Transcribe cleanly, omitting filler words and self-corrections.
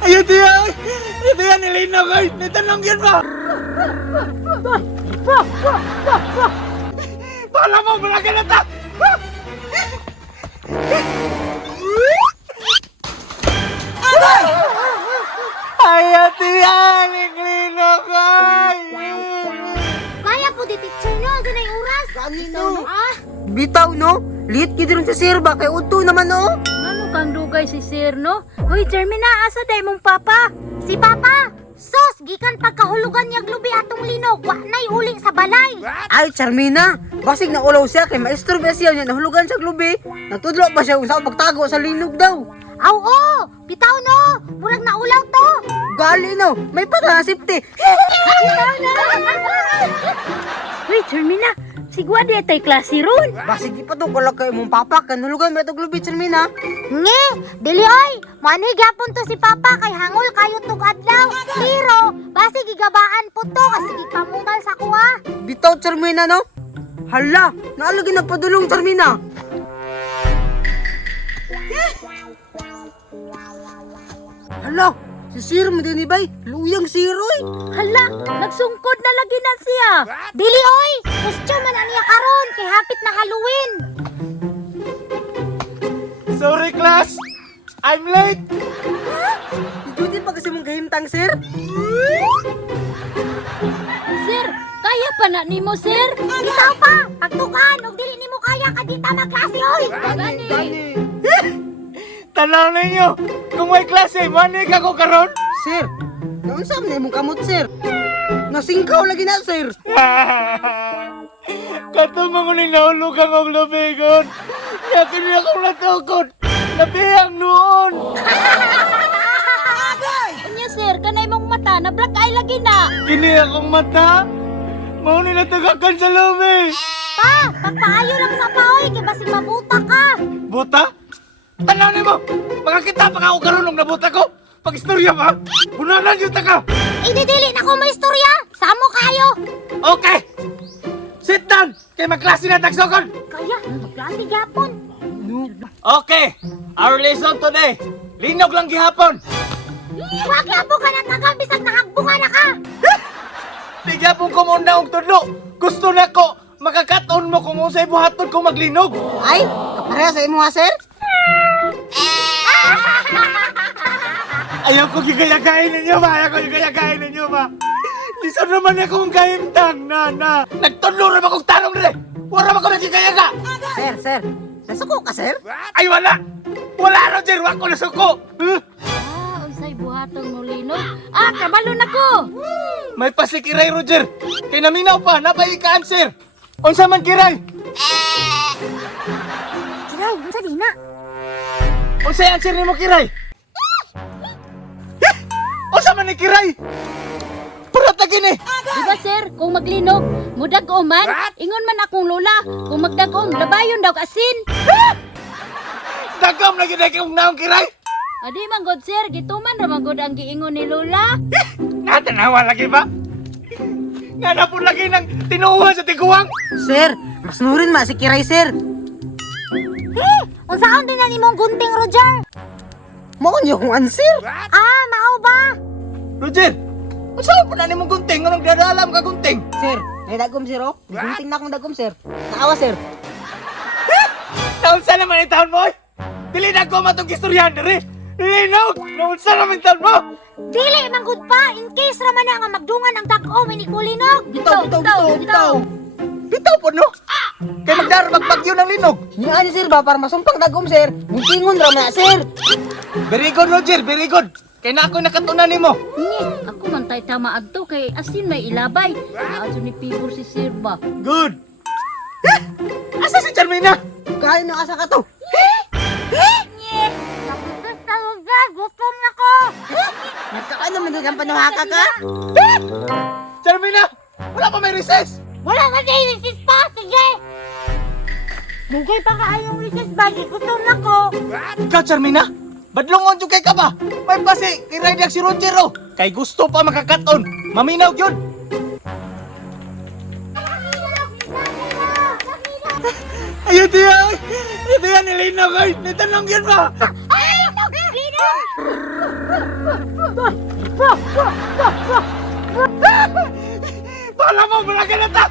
Ayun tiya! Ito yan, nilinaw ko! Nitanong yun ba? Bala mo, malaki na ta! Ayun tiya! Niklinaw ko! Kaya po di teacher no, sa na yung oras. Kanino? Ah, Bitaw no? Lit gid ron sa sir ba kay udto naman no? Ano kang dugay si Sir, no? Hoy, Jermina, asa day mong papa? si Papa. Sos, gikan pagkahulugan niya glubi atong linog. Wa na'y uling sa balay. Ay, Charmina, basig na ulaw siya kay maestro ba siya niya nahulugan sa klubi. Natudlo pa siya sa pagtago sa linog daw. Aw, oh, bitaw no. Murag na ulaw to. Gali no, may panasipti. Hoy, Jermina, sigwa di tay klase ron. Basig di pa to kala kay mong papa kan nahulugan ba itong klubi, Charmina? Nge, dili oy. Manay gyapon to si Papa kay hangol kayo tug adlaw. Pero basi gigabaan po to kasi gipamungal sa kuha. Bitaw, Charmina no? Hala, naalagi nagpadulong, Charmina. Hala, si Sir mo din ibay, luyang siroy. Hala, nagsungkod na lagi na siya. Dili oy, costume man aniya karon kay hapit na Halloween. Sorry, class! I'm late! Ito din pa kasi mong kahimtang, Sir. Sir, kaya pa na nimo, Sir? Bitaw pa, pagtukan ug dili nimo kaya kadita magklase oy. Gani. Tanaw ninyo! Kung may klase, manig ako karon! Sir, naunsa man na imong kamot, Sir? Nasingkaw lagi na, Sir. Katong mga ninahulugan kong labigon! Yakin niya akong natukod! Nabiyang noon! Unya, Sir, kanay mong mata na black eye lagi na. Kini akong mata! Mauni na tagakan sa lumi! Pa, pagpaayo lang sa paoy kay basig mabuta ka. Buta? Tanaw mo! Makakita pa ka ako karon ng nabuta ko! Pag-istorya ba? Bunanan yun ta ka! Ididili na ko may istorya. Samo kayo. Okay! Sit down! Kay magklase na tagsokon! Kaya, magklase gyapon. Okay! Our lesson today! Linog lang gihapon! Wa gyapon ka na tagang bisag nahagbunga na ka. Tigya pong kumunda og tudlo! Gusto na ko! Makakaton mo kung unsay buhaton ko maglinog! Ay, kapareha sa imo, ha, Sir? Ayaw ko gigayagain ninyo ba? Ayaw ko gigayagain ninyo ba? Lisan naman akong kahimtang, na. Nagtudlo na ba kong tanong rin? Wala ba ko nagigayaga? Sir, nasuko ka, Sir? Ay, wala! Wala, Roger! Wako na suko! Ah, unsay buhatong mulino? Ah, kabalo na ko. May pasikiray, Roger! Kay naminaw pa, napay ka-answer! Unsa man kiray? Kiray, unsa di na? Unsay answer nimo kiray? Unsa man ni kiray? Pura ta gini! Di ba, Sir, kung maglinog, mudag-o man, ingon man akong lola. Kung magdag-om, labayon daw asin. Dagam lagi na kong naong kiray! Adi man god, Sir, gituman ra man god ang giingon ni lola. Natanawa lagi ba? Nanapon lagi ng tinuuhan sa tiguang! Sir, mas nurin ma si Kiray, Sir. Unsaon din na nimong gunting, Roger? Mao niyo kung answer. Ah, mao ba? Roger! Saan po na ni mong gunting? Anong dadalam ka gunting? Sir, may dagom, Sir, oh. Gunting na akong dagom, Sir. Naawa, Sir. Naunsa naman yung taon mo? Dili na ko matong istoryahan diri! Linog! Naunsa naman yung taon mo? Dili man gud pa in case ra man na nga magdungan ang dag-o ni kulinog. Bitaw. Bitaw po no? Kaya magdarabag bagyo ng linog! Nga ni, Sir, ba, para masumpang dagom, Sir. Guntingon ra na, Sir. Very good, Roger! Very good! Kaya na ako nakatunan ni mo! Ako man tay tama adto kay asin may ilabay. Naadyo ni Pibor si Sir ba? Good! Asa si Charmina? Kain na asa ka to. Tapos sa lugar, gutom na ko. Nagkakain naman din ang panawaka ka. Charmina! Wala pa may recess! Wala ka sa recess pa, sige. Dugay pa kaayong recess bagi, gutom na ko. Ikaw, Charmina? Badlongon yung kay ka ba? May pasi, kiray si Roger oh! Kay gusto pa makakaton! Maminaw yun! Ayun diya! Ito yan, nilinaw ko! Nitanong yun ba? Ay, linog! Bala mo, malaga na ta!